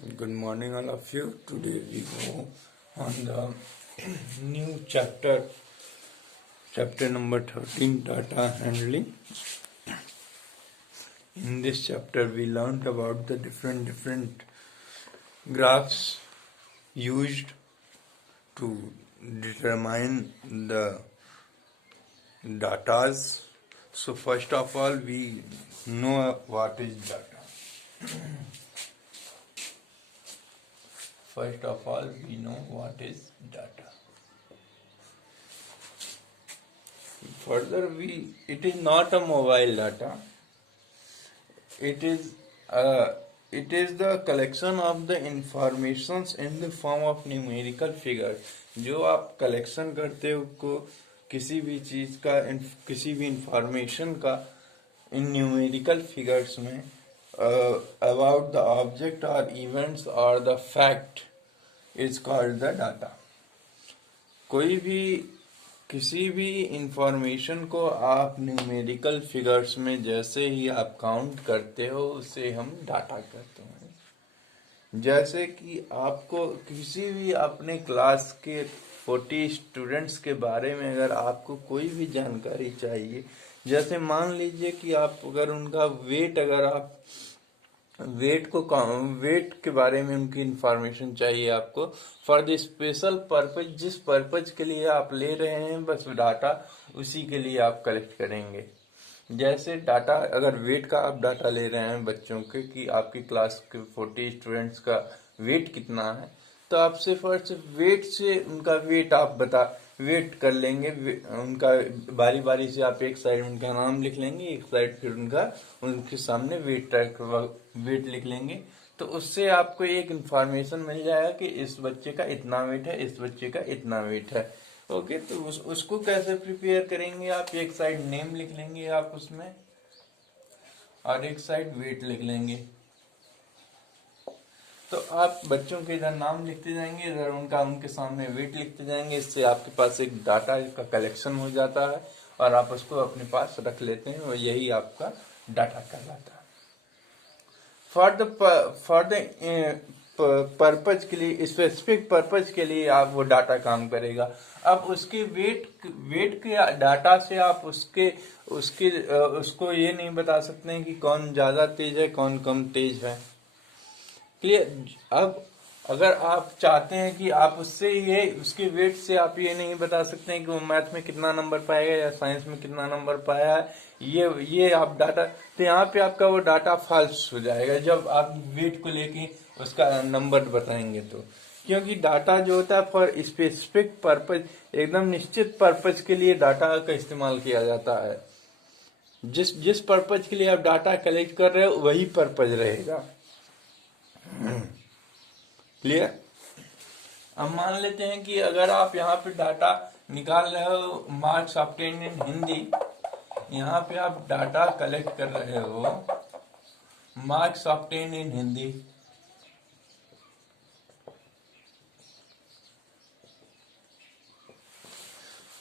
Good morning, all of you. Today we go on the new chapter number 13, data handling. In this chapter, we learned about the different graphs used to determine the datas. So first of all, we know what is data. First of all, we know what is data. Further, it is not a mobile data. It is the collection of the informations in the form of numerical figures. जो आप collection करते हो को किसी भी चीज का किसी भी information का in numerical figures में about the object or events or the fact is called the data. कोई भी किसी भी इंफॉर्मेशन को आप न्यूमेरिकल फिगर्स में जैसे ही आप काउंट करते हो उसे हम डाटा कहते हैं। जैसे कि आपको किसी भी अपने क्लास के 40 स्टूडेंट्स के बारे में अगर आपको कोई भी जानकारी चाहिए, जैसे मान लीजिए कि आप अगर उनका वेट अगर आप वेट के बारे में उनकी इंफॉर्मेशन चाहिए आपको फॉर द स्पेशल पर्पज, जिस पर्पज के लिए आप ले रहे हैं बस डाटा उसी के लिए आप कलेक्ट करेंगे। जैसे डाटा अगर वेट का आप डाटा ले रहे हैं बच्चों के कि आपकी क्लास के 40 स्टूडेंट्स का वेट कितना है, तो आपसे फर्स्ट वेट से उनका वेट आप वेट कर लेंगे। उनका बारी बारी से आप एक साइड उनका नाम लिख लेंगे, एक साइड फिर उनके सामने वेट लिख लेंगे। तो उससे आपको एक इंफॉर्मेशन मिल जाएगा कि इस बच्चे का इतना वेट है, इस बच्चे का इतना वेट है। ओके, तो उसको कैसे प्रिपेयर करेंगे आप? एक साइड नेम लिख लेंगे आप उसमें और एक साइड वेट लिख लेंगे। तो आप बच्चों के इधर नाम लिखते जाएंगे, इधर उनके सामने वेट लिखते जाएंगे। इससे आपके पास एक डाटा का कलेक्शन हो जाता है और आप उसको अपने पास रख लेते हैं और यही आपका डाटा कहलाता है। फॉर द पर्पज के लिए, स्पेसिफिक पर्पज के लिए आप वो डाटा काम करेगा। अब उसके वेट के डाटा से आप उसको ये नहीं बता सकते हैं कि कौन ज्यादा तेज है कौन कम तेज है। क्लियर? अब अगर आप चाहते हैं कि आप उसके वेट से आप ये नहीं बता सकते हैं कि वो मैथ में कितना नंबर पाएगा या साइंस में कितना नंबर पाया है, ये आप डाटा, तो यहाँ पे आपका वो डाटा फॉल्स हो जाएगा जब आप वेट को लेके उसका नंबर बताएंगे। तो क्योंकि डाटा जो होता है फॉर स्पेसिफिक पर्पज, एकदम निश्चित पर्पज के लिए डाटा का इस्तेमाल किया जाता है। जिस पर्पज के लिए आप डाटा कलेक्ट कर रहे हो वही पर्पज रहेगा। क्लियर? अब मान लेते हैं कि अगर आप यहाँ पे डाटा निकाल रहे हो मार्क्स ऑब्टेन्ड इन हिंदी, यहाँ पे आप डाटा कलेक्ट कर रहे हो मार्क्स ऑब्टेन्ड इन हिंदी।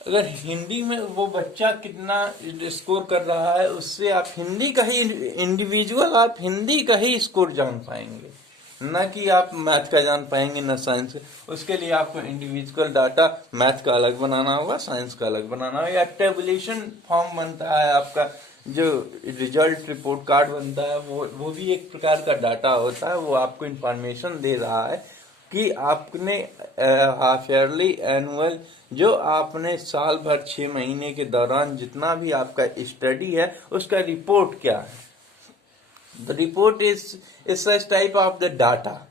अगर हिंदी में वो बच्चा कितना स्कोर कर रहा है उससे आप हिंदी का ही इंडिविजुअल आप हिंदी का ही स्कोर जान पाएंगे, न कि आप मैथ का जान पाएंगे न साइंस का। उसके लिए आपको इंडिविजुअल डाटा मैथ का अलग बनाना होगा, साइंस का अलग बनाना होगा, या टेबुलेशन फॉर्म बनता है आपका, जो रिजल्ट रिपोर्ट कार्ड बनता है वो भी एक प्रकार का डाटा होता है। वो आपको इंफॉर्मेशन दे रहा है कि आपने हाफ ईयरली, एनुअल, जो आपने साल भर 6 महीने के दौरान जितना भी आपका स्टडी है उसका रिपोर्ट क्या है। The report is such type of the data.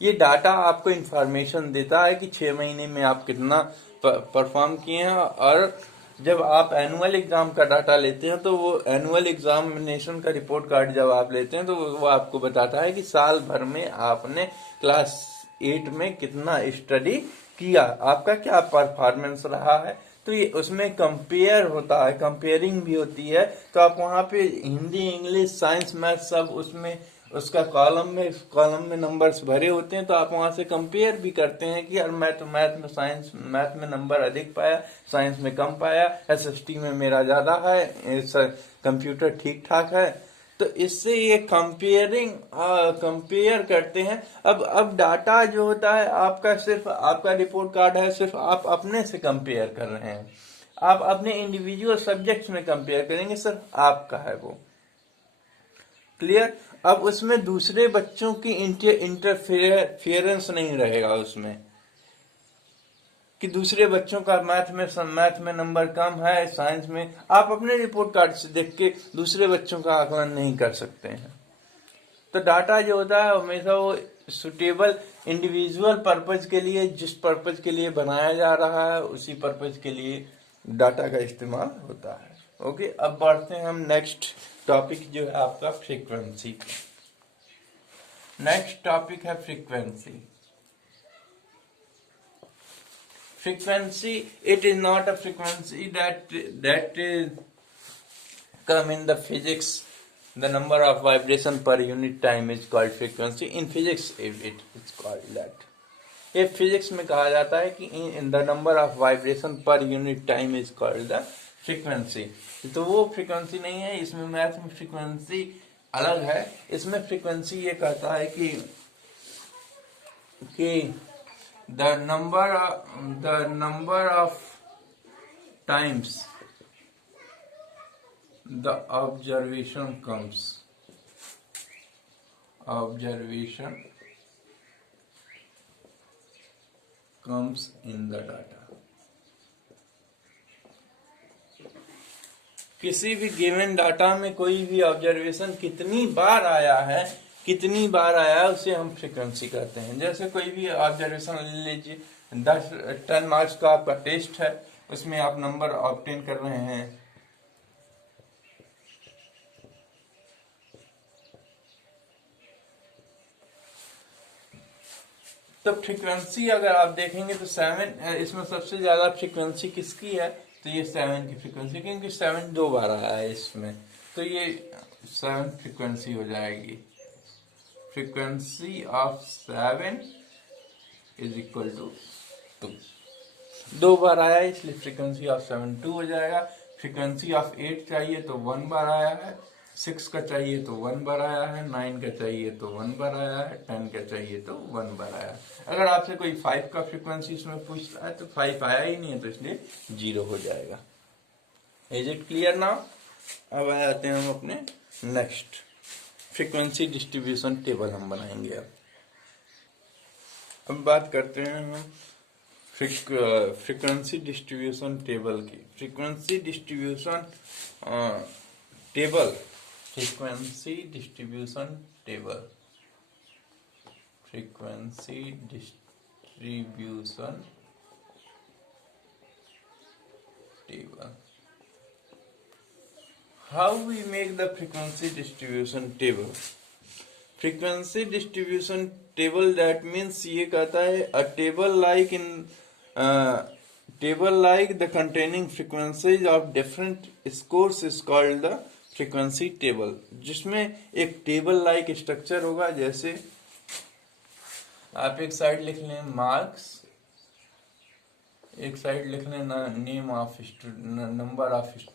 ये डाटा आपको इंफॉर्मेशन देता है कि 6 महीने में आप कितना परफॉर्म किए हैं। और जब आप एनुअल एग्जाम का डाटा लेते हैं तो वो एनुअल एग्जामिनेशन का रिपोर्ट कार्ड जब आप लेते हैं तो वो आपको बताता है कि साल भर में आपने क्लास 8 में कितना स्टडी किया, आपका क्या परफॉर्मेंस रहा है। तो ये उसमें कंपेयर होता है, कंपेयरिंग भी होती है। तो आप वहाँ पे हिंदी, इंग्लिश, साइंस, मैथ सब उसमें उसका कॉलम में नंबर्स भरे होते हैं। तो आप वहाँ से कंपेयर भी करते हैं कि यार मैथ में नंबर अधिक पाया, साइंस में कम पाया, एसएसटी में मेरा ज्यादा है, कंप्यूटर ठीक ठाक है, तो इससे ये कंपेयर करते हैं। अब डाटा जो होता है आपका, सिर्फ आपका रिपोर्ट कार्ड है, सिर्फ आप अपने से कंपेयर कर रहे हैं, आप अपने इंडिविजुअल सब्जेक्ट्स में कंपेयर करेंगे, सिर्फ आपका है वो। क्लियर? अब उसमें दूसरे बच्चों की इंटरफेरेंस नहीं रहेगा उसमें, कि दूसरे बच्चों का मैथ में नंबर कम है, साइंस में, आप अपने रिपोर्ट कार्ड से देख के दूसरे बच्चों का आकलन नहीं कर सकते हैं। तो डाटा जो होता है हमेशा वो सुटेबल इंडिविजुअल पर्पज के लिए, जिस पर्पज के लिए बनाया जा रहा है उसी पर्पज के लिए डाटा का इस्तेमाल होता है। ओके, अब बढ़ते हैं हम नेक्स्ट टॉपिक जो है आपका फ्रीक्वेंसी। नेक्स्ट टॉपिक है frequency. Frequency, it is not a frequency that come in the physics. The number of vibration per unit time is called frequency. In physics, it is called that. ये physics में कहा जाता है कि in the number of vibration per unit time is called the frequency. तो वो frequency नहीं है, इसमें मैथ में frequency अलग है। इसमें frequency ये कहता है कि the number of times the observation comes in the data। किसी भी गिवन डाटा में कोई भी ऑब्जर्वेशन कितनी बार आया है उसे हम फ्रीक्वेंसी कहते हैं। जैसे कोई भी ऑब्जर्वेशन ले लीजिए, 10 मार्क्स का आपका टेस्ट है, उसमें आप नंबर ऑब्टेन कर रहे हैं, तो फ्रीक्वेंसी अगर आप देखेंगे तो 7, इसमें सबसे ज्यादा फ्रीक्वेंसी किसकी है, तो ये 7 की फ्रीक्वेंसी, क्योंकि 7 2 बार आया है इसमें, तो ये 7 फ्रीक्वेंसी हो जाएगी। Frequency of 7 is equal to 2। 2 बार आया है इसलिए फ्रीक्वेंसी ऑफ 7 2 हो जाएगा। फ्रीक्वेंसी ऑफ 8 चाहिए तो 1 बार आया है, 6 का चाहिए तो 1 बार आया है, 9 का चाहिए तो 1 बार आया है, 10 का चाहिए तो 1 बार आया है। अगर आपसे कोई 5 का फ्रीक्वेंसी इसमें पूछता है तो 5 आया ही नहीं है, तो इसलिए 0 हो जाएगा। Is it clear now? अब आ जाते हैं हम अपने नेक्स्ट फ्रीक्वेंसी डिस्ट्रीब्यूशन टेबल हम बनाएंगे। अब बात करते हैं हम फ्रीक्वेंसी डिस्ट्रीब्यूशन टेबल की। Frequency distribution table How we make the frequency distribution table? Frequency distribution table, that means ये कहता है a table like the containing frequencies of different scores is called the frequency table। जिसमें एक table like structure होगा, जैसे आप एक side लिख लें मार्क्स, एक साइड लिख लें name of number of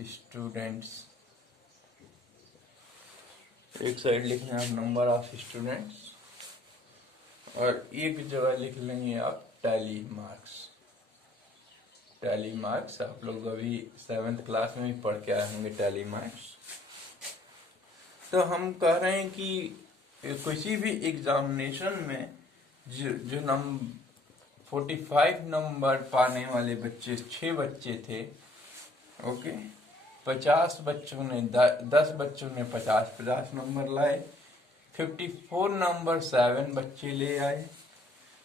students, एक साइड लिख लें आप नंबर ऑफ स्टूडेंट्स, और एक जगह लिख लेंगे आप टैली मार्क्स। आप लोग अभी 7th क्लास में भी पढ़ के आए होंगे टैली मार्क्स। तो हम कह रहे हैं कि किसी भी एग्जामिनेशन में जो 45 नंबर पाने वाले बच्चे 6 बच्चे थे, ओके, 10 बच्चों ने 50 नंबर लाए, 54 नंबर 7 बच्चे ले आए,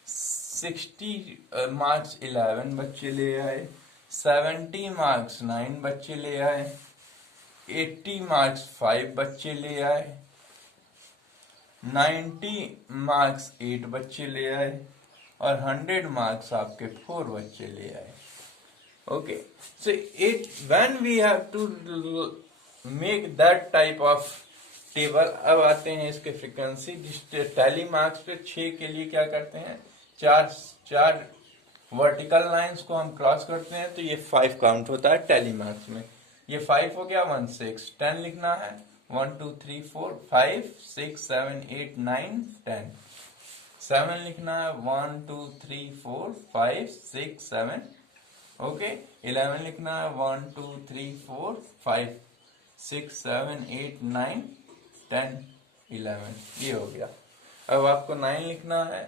60 मार्क्स 11 बच्चे ले आए, 70 मार्क्स 9 बच्चे ले आए, 80 मार्क्स 5 बच्चे ले आए, 90 मार्क्स 8 बच्चे ले आए, और 100 मार्क्स आपके 4 बच्चे ले आए। Okay, so when we have to make that type of table, अब आते हैं इसके फ्रीक्वेंसी टैली मार्क्स पे। 6 के लिए क्या करते हैं, चार वर्टिकल लाइंस को हम क्रॉस करते हैं, तो ये 5 काउंट होता है टैली मार्क्स में। ये 5 हो गया, 1 6, 10 लिखना है, 1 2 3 4 5 6 7 8 9 10, 7 लिखना है, 1 2 3 4 5 6 7, ओके। 11 लिखना है, 1 2 3 4 5 6 7 8 9 10 11, ये हो गया। अब आपको 9 लिखना है,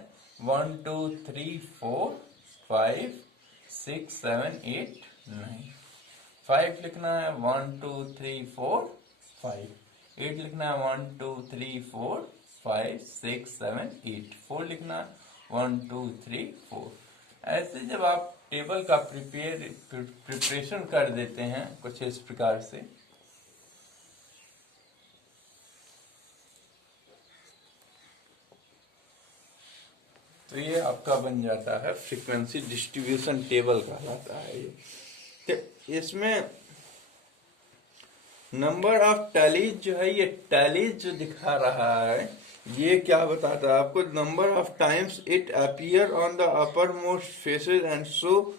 1 2 3 4 5 6 7 8 9, 5 लिखना है, 1 2 3 4 5, 8 लिखना है, 1 2 3 4 5 6 7 8, 4 लिखना है, 1 2 3 4। ऐसे जब आप टेबल का प्रिपरेशन कर देते हैं कुछ इस प्रकार से, तो ये आपका बन जाता है फ्रीक्वेंसी डिस्ट्रीब्यूशन टेबल कहलाता है ये। तो इसमें नंबर ऑफ टैलीज जो है, ये टैलीज जो दिखा रहा है ये क्या बताता है आपको, number of times it appear on the upper most faces and so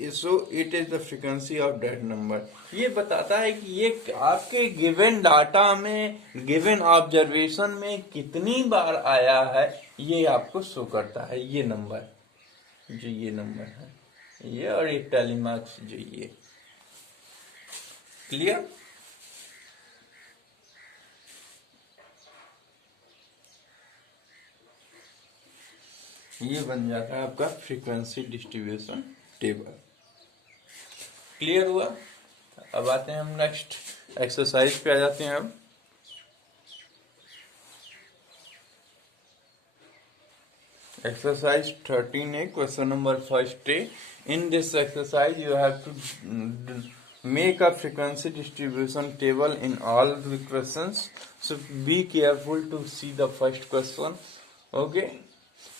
it is the frequency of that number. ये बताता है कि ये आपके गिवन डाटा में, गिवन ऑब्जर्वेशन में कितनी बार आया है, ये आपको शो करता है। ये नंबर जो ये नंबर है ये, और ये टैली मार्क्स जो ये, क्लियर। ये बन जाता है आपका फ्रीक्वेंसी डिस्ट्रीब्यूशन टेबल। क्लियर हुआ। अब आते हैं हम नेक्स्ट एक्सरसाइज पे आ जाते हैं। अब एक्सरसाइज 13 है, क्वेश्चन नंबर फर्स्ट है। In this exercise you have to make a frequency distribution table in all the questions, so be careful to see the first question. Okay,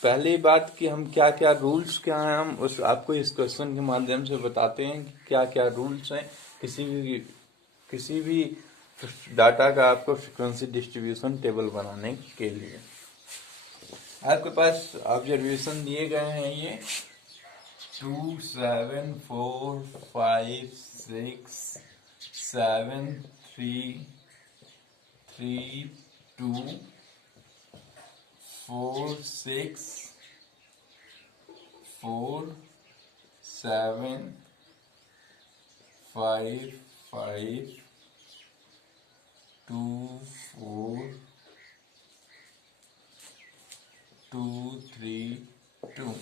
पहली बात कि हम क्या क्या रूल्स क्या हैं, हम उस आपको इस क्वेश्चन के माध्यम से बताते हैं कि क्या क्या रूल्स हैं किसी भी डाटा का आपको फ्रीक्वेंसी डिस्ट्रीब्यूशन टेबल बनाने के लिए। आपके पास ऑब्जर्वेशन दिए गए हैं ये 2 7 4 5 6 7 3 3 2 4 6 4 7 5 5 2 4 2 3 2।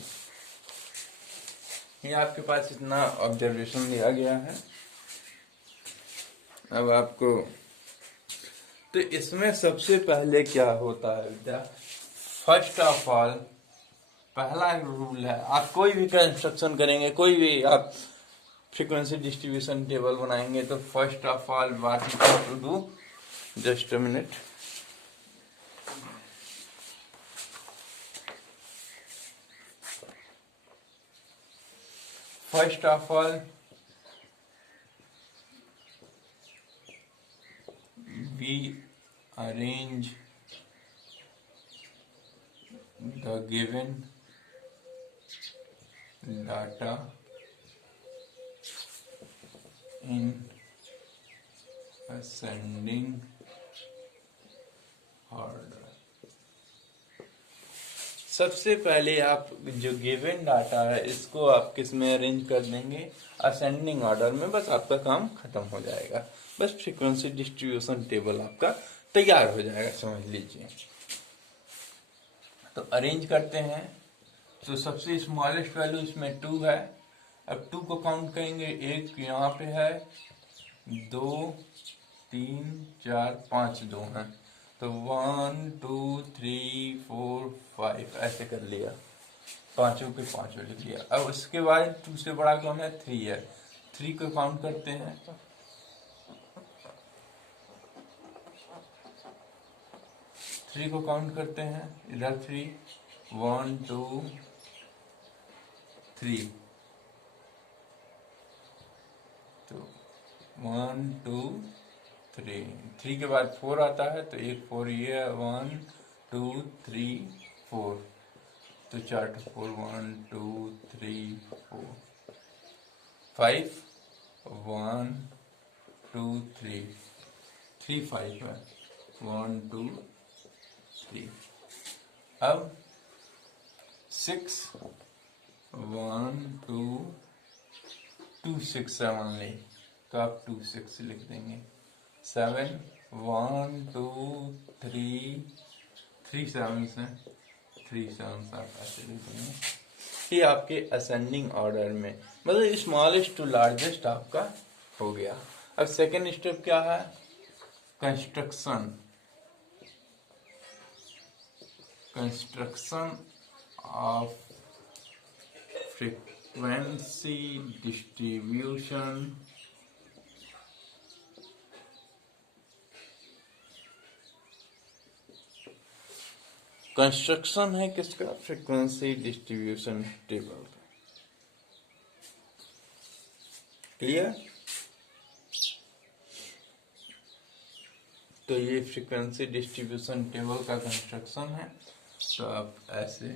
ये आपके पास इतना ऑब्जर्वेशन दिया गया है। अब आपको तो इसमें सबसे पहले क्या होता है बेटा, फर्स्ट ऑफ ऑल पहला रूल है, आप कोई भी कंस्ट्रक्शन करेंगे, कोई भी आप फ्रीक्वेंसी डिस्ट्रीब्यूशन टेबल बनाएंगे, तो first of all what you have to do, just a minute, first of all we arrange the given data in ascending order। सबसे पहले आप जो गिवन डाटा है इसको आप किस में अरेंज कर देंगे, असेंडिंग ऑर्डर में, बस आपका काम खत्म हो जाएगा। बस फ्रीक्वेंसी डिस्ट्रीब्यूशन टेबल आपका तैयार हो जाएगा, समझ लीजिए। तो अरेंज करते हैं, तो सबसे स्मॉलेस्ट वैल्यू इसमें 2 है। अब 2 को काउंट करेंगे, एक यहाँ पे है, 2 3 4 5 2 हैं, तो 1 2 3 4 5 ऐसे कर लिया, पांचों के पांचों लिख लिया। अब उसके बाद 2 से बड़ा कौन है, 3 है, 3 को काउंट करते हैं, 3 को काउंट करते हैं, इधर 3 1 2 3, तो 1 2 3, 3 के बाद 4 आता है, तो एक 4 ये है, 1 2 3 4, तो 4 4 1 2 3 4 5 1 2 3 3 5 है, 1 2 3। अब 6 1 2 2 6 है ओनली, तो आप 2 6 लिख देंगे। 7 1 2 3 3 7 है, 3 7 आप ऐसे लिख देंगे। ये आपके असेंडिंग ऑर्डर में, मतलब स्मॉलेस्ट टू लार्जेस्ट आपका हो गया। अब सेकेंड स्टेप क्या है? Construction of frequency distribution construction है किसका? फ्रीक्वेंसी डिस्ट्रीब्यूशन टेबल का। क्लियर? तो ये फ्रीक्वेंसी डिस्ट्रीब्यूशन टेबल का कंस्ट्रक्शन है। तो आप ऐसे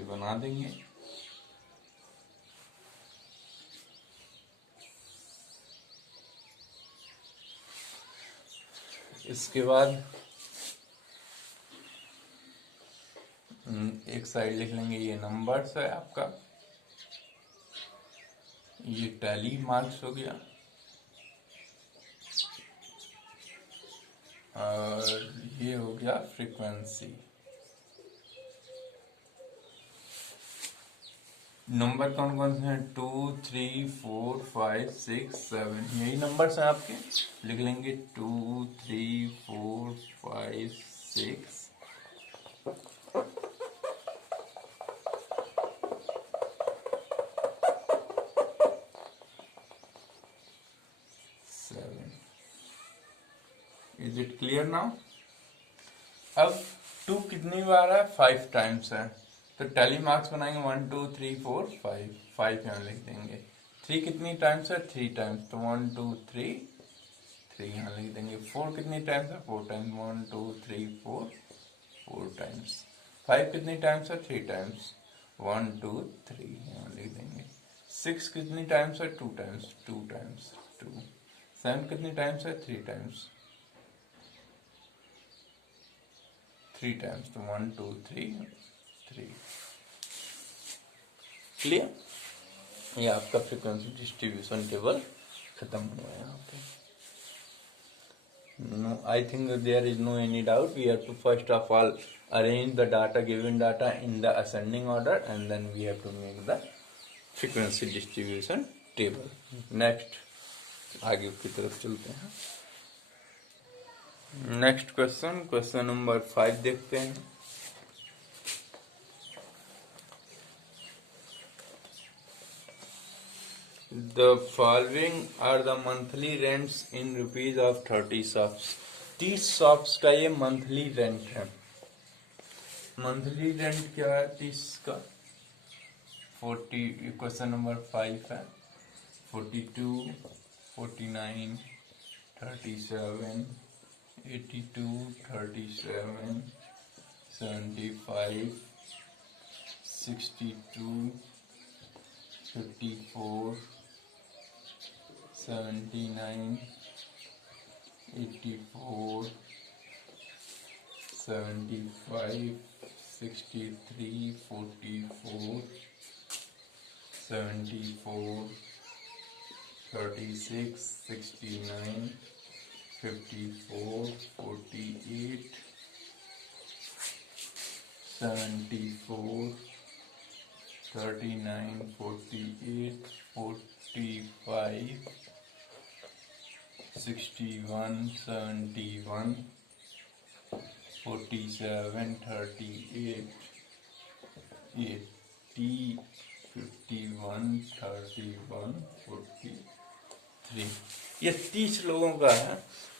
बना देंगे। इसके बाद एक साइड लिख लेंगे, ये नंबर्स है आपका, ये टैली मार्क्स हो गया, और ये हो गया फ्रीक्वेंसी। नंबर कौन कौन से हैं? 2 3 4 5 6 7, यही नंबर्स हैं आपके। लिख लेंगे 2 3 4 5 6 7। Is it clear now? अब 2 कितनी बार है? 5 टाइम्स है, तो टैली मार्क्स बनाएंगे 1 2 3 4 5, 5 यहाँ लिख देंगे। 3 कितनी टाइम्स है? 3 टाइम्स, तो 1 2 3 3 यहाँ लिख देंगे। 4 कितनी टाइम्स है? 4 टाइम्स, 1 2 3 4 4 टाइम्स। 5 कितनी टाइम्स है? 3 टाइम्स, 1 2 3 यहाँ लिख देंगे। 6 कितनी टाइम्स है? 2 टाइम्स, 2 टाइम्स 2। 7 कितनी टाइम्स है? 3 टाइम्स, 3 टाइम्स, तो 1 2 3 3। क्लियर? ये आपका फ्रीक्वेंसी डिस्ट्रीब्यूशन टेबल खत्म हुआ यहाँ पे। No, I think that there is no any doubt. We have to first of all arrange the data, given data in the ascending order, and then we have to make the frequency distribution table. Next, आगे की तरफ चलते हैं। Next question number 5 देखते हैं। The following are the monthly rents in rupees of 30 shops. 30 shops का ये monthly rent है। मंथली रेंट क्या है 30 का? 40, क्वेश्चन नंबर 5 है। 42, 49, 37, 82, 37, 75, 62, 54, 79, 84, 75, 63, 44, 74, 36, 69, 54, 48, 74, 39, 48, 45, 61, 71, 47, 38, 80, 51, 31, 43। ये 30 लोगों का है।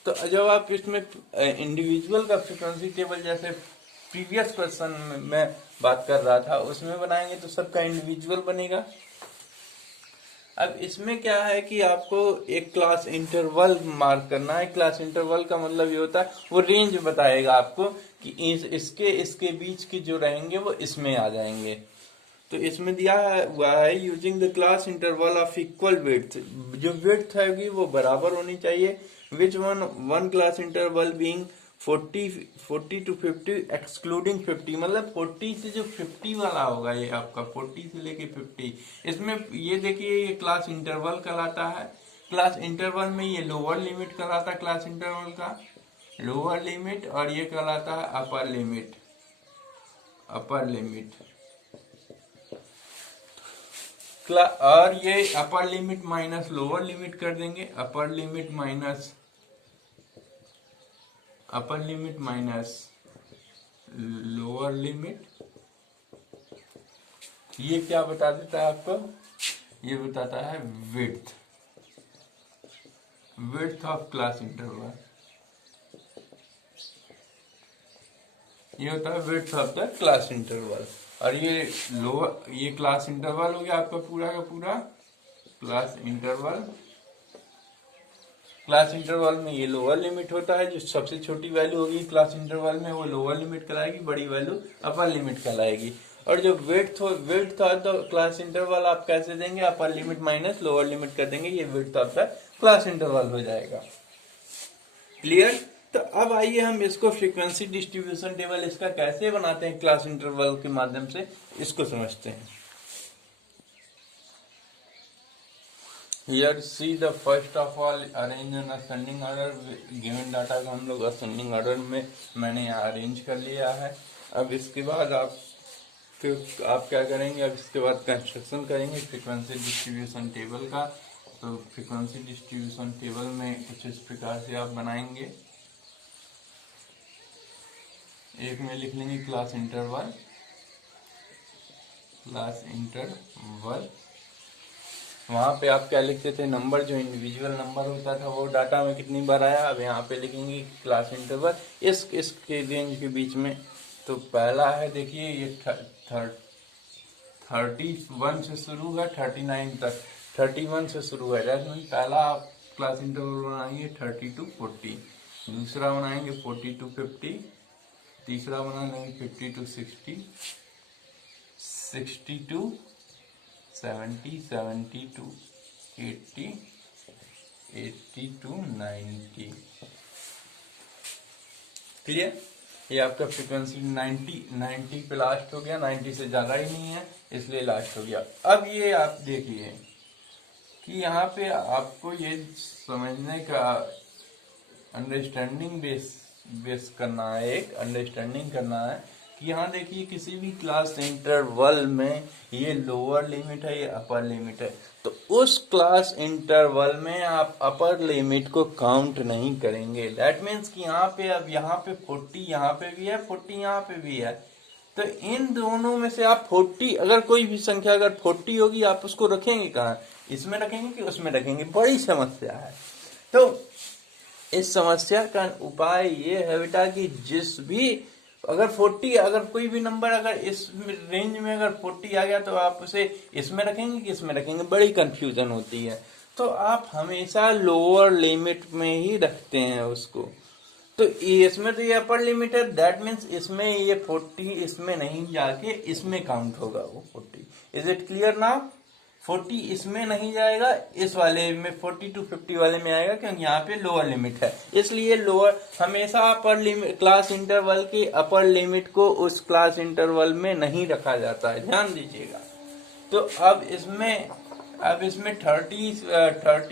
तो जब आप इसमें इंडिविजुअल का फ्रीक्वेंसी टेबल, जैसे प्रीवियस क्वेश्चन में बात कर रहा था, उसमें बनाएंगे तो सबका इंडिविजुअल बनेगा। अब इसमें क्या है कि आपको एक क्लास इंटरवल मार्क करना है। क्लास इंटरवल का मतलब ये होता है वो रेंज बताएगा आपको कि इसके बीच के जो रहेंगे वो इसमें आ जाएंगे। तो इसमें दिया हुआ है using the class interval of equal width, जो विड्थ है वो बराबर होनी चाहिए। Which one class interval being 40 to 50 excluding 50, मतलब 40 से जो 50 वाला होगा ये आपका 40 से लेके 50, इसमें ये देखिए ये क्लास इंटरवल कहलाता है। क्लास इंटरवल में ये लोअर लिमिट कहलाता है क्लास इंटरवल का, लोअर लिमिट, और ये कहलाता है अपर लिमिट, अपर लिमिट। और ये upper limit minus lower limit कर देंगे, upper limit minus lower limit. ये क्या बता देता है आपको, ये बताता है width, width of class interval. ये होता है width of the class interval. और ये लोअर, ये क्लास इंटरवल हो गया आपका पूरा का पूरा क्लास इंटरवल। क्लास इंटरवल में ये लोअर लिमिट होता है, जो सबसे छोटी वैल्यू होगी क्लास इंटरवल में वो लोअर लिमिट कहलाएगी, बड़ी वैल्यू अपर लिमिट कहलाएगी। और जो width of the class interval आप कैसे देंगे, upper limit minus lower limit कर देंगे, ये width of the class interval हो जाएगा। क्लियर? तो अब आइए हम इसको फ्रीक्वेंसी डिस्ट्रीब्यूशन टेबल इसका कैसे बनाते हैं क्लास इंटरवल के माध्यम से, इसको समझते हैं। Here see the first of all arrange in ascending order, given data को हम लोग असेंडिंग ऑर्डर में मैंने यहाँ अरेंज कर लिया है। अब इसके बाद आप क्या करेंगे, अब इसके बाद कंस्ट्रक्शन करेंगे फ्रीक्वेंसी डिस्ट्रीब्यूशन टेबल का। तो फ्रीक्वेंसी डिस्ट्रीब्यूशन टेबल में कुछ इस प्रकार से आप बनाएंगे। एक में लिख लेंगे क्लास इंटरवल, क्लास इंटरवल। वहां पे आप क्या लिखते थे, नंबर, जो इंडिविजुअल नंबर होता था वो डाटा में कितनी बार आया। अब यहाँ पे लिखेंगे क्लास इंटरवल इसके रेंज के बीच में। तो पहला है देखिए ये 31 से शुरू है 39 तक, 31 से शुरू है। पहला आप क्लास इंटरवल बनाएंगे 30 to 40, दूसरा बनाएंगे 40 to 50, तीसरा बना लेंगे 50 to 60, 60 to 70, 70 to 80, 80 to 90। Clear? ये आपका फ्रीक्वेंसी 90 पे लास्ट हो गया, 90 से ज्यादा ही नहीं है इसलिए लास्ट हो गया। अब ये आप देखिए कि यहाँ पे आपको ये समझने का अंडरस्टैंडिंग बेस करना है, एक अंडरस्टैंडिंग करना है कि यहाँ देखिए किसी भी क्लास इंटरवल में ये लोअर लिमिट है, ये अपर लिमिट है। तो उस क्लास इंटरवल में आप अपर लिमिट को काउंट नहीं करेंगे। दैट मीन्स कि यहाँ पे, अब यहाँ पे 40 यहाँ पे भी है, 40 यहाँ पे भी है। तो इन दोनों में से आप 40, अगर कोई भी संख्या अगर 40 होगी आप उसको रखेंगे कहाँ, इसमें रखेंगे कि उसमें रखेंगे, बड़ी समस्या है। तो इस समस्या का उपाय ये है बेटा कि जिस भी अगर 40, अगर कोई भी नंबर अगर इस रेंज में अगर 40 आ गया तो आप उसे इसमें रखेंगे कि इसमें रखेंगे, बड़ी कंफ्यूजन होती है। तो आप हमेशा लोअर लिमिट में ही रखते हैं उसको। तो इसमें तो ये अपर लिमिट है, दैट मीन्स इसमें ये 40 इसमें नहीं जाके इसमें काउंट होगा वो 40। Is it clear now? 40 इसमें नहीं जाएगा, इस वाले में 40 to 50 वाले में आएगा, क्योंकि यहाँ पे लोअर लिमिट है। इसलिए लोअर हमेशा अपर लिमिट, क्लास इंटरवल की अपर लिमिट को उस क्लास इंटरवल में नहीं रखा जाता है, ध्यान दीजिएगा। तो अब इसमें 30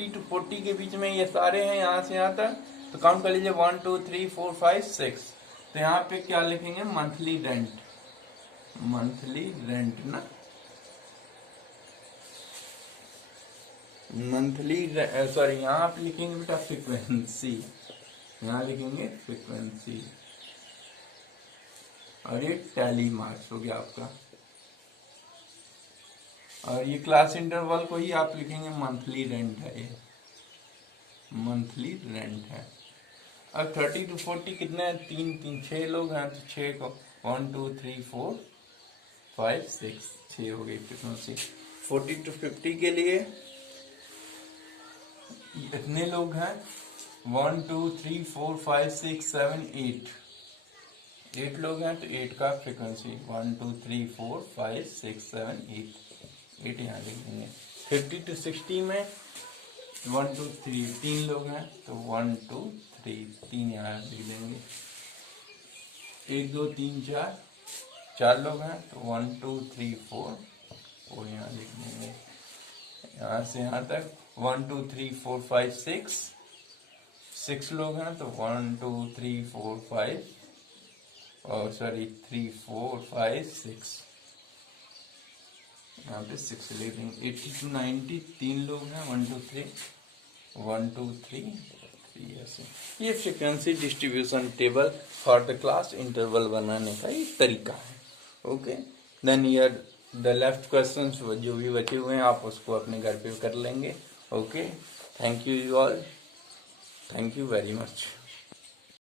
to 40 के बीच में ये सारे हैं, यहाँ से यहाँ तक। तो काउंट कर लीजिए 1 2 3 4 5 6। तो यहाँ पे क्या लिखेंगे, मंथली रेंट, मंथली रेंट ना, मंथली, सॉरी यहाँ आप लिखेंगे बेटा फ्रीक्वेंसी, यहाँ लिखेंगे फ्रीक्वेंसी, और ये टैली मार्क्स हो गया आपका। और ये क्लास इंटरवल को ही आप लिखेंगे मंथली रेंट है, ये मंथली रेंट है। अब 30 to 40 कितने हैं, 6 लोग हैं, तो 6 को 1 2 3 4 5 6 6 हो गई फ्रीक्वेंसी। 40 to 50 के लिए इतने लोग हैं 1 2 3 4 5 6 7 8 8 लोग हैं तो 8 का फ्रीक्वेंसी 1 2 3 4 5 6 7 8 यहाँ लिख देंगे। 50 to 60 में 1 2 3 3 लोग हैं तो 1 2 3 3 यहाँ लिख देंगे। 1 2 3 4 4 लोग हैं तो 1 2 3 4 और यहाँ लिख देंगे। यहाँ से यहाँ तक 1 2 3 4 5 6 लोग हैं तो 1 2 3 4 5 और सॉरी 3 4 5 6 यहाँ पे 6 लिख देंगे। 80 to 90 3 लोग हैं 1 2 3 1 2 3 3 ऐसे। ये frequency distribution table for the class interval बनाने का एक तरीका है। Okay, then here the left questions जो भी बचे हुए हैं आप उसको अपने घर पे कर लेंगे। Okay, thank you all, thank you very much.